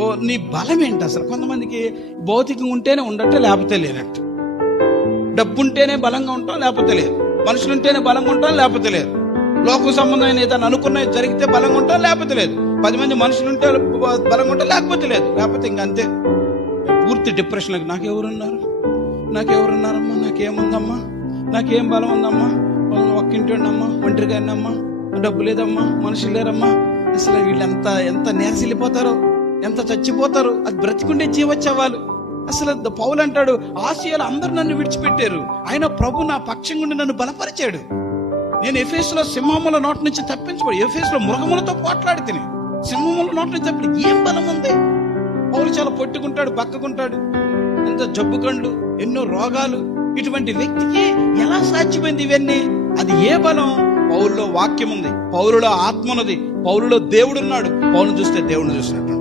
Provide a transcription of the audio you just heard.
ఓ నీ బలం ఏంటి అసలు? కొంతమందికి భౌతికంగా ఉంటేనే ఉండట్టు, లేకపోతే లేనట్టు. డబ్బు ఉంటేనే బలంగా ఉంటాం, లేకపోతే లేదు. మనుషులు ఉంటేనే బలంగా ఉంటాం, లేకపోతే లేదు. లోక సంబంధమైన ఏదైనా అనుకున్నది జరిగితే బలంగా ఉంటాం, లేకపోతే లేదు. 10 మంది మనుషులు ఉంటే బలంగా ఉంటాం, లేకపోతే లేదు. లేకపోతే ఇంకంతే, పూర్తి డిప్రెషన్కి. నాకెవరున్నారమ్మా, నాకేముందమ్మా, నాకేం బలం ఉందమ్మా, ఒక్కింటి అమ్మా, ఒంటరిగా అమ్మా, డబ్బు లేదమ్మా, మనుషులు లేరమ్మా. అసలు వీళ్ళు ఎంత నేరసిల్లిపోతారో, ఎంత చచ్చిపోతారు. అది బ్రతికుండే జీవోత్సవాలు. అసలు పౌలు అంటాడు, ఆసియాలో అందరూ నన్ను విడిచిపెట్టారు, ఆయన ప్రభు నా పక్షంగా ఉండి నన్ను బలపరిచాడు. నేను ఎఫెసులో సింహముల నోటి నుంచి తప్పించబడి, ఎఫెసులో మృగములతో పోట్లాడి తిని సింహముల నోటి నుంచి తప్పి ఏం బలం ఉంది? పౌలు చాలా పొట్టుకుంటాడు, బక్కకుంటాడు, ఎంత జబ్బు కండ్లు, ఎన్నో రోగాలు. ఇటువంటి వ్యక్తికి ఎలా సాధ్యమైంది ఇవన్నీ? అది ఏ బలం? పౌలులో వాక్యం ఉంది, పౌలులో ఆత్మ ఉన్నది, పౌలులో దేవుడున్నాడు. పౌలును చూస్తే దేవుడిని చూసినట్టు.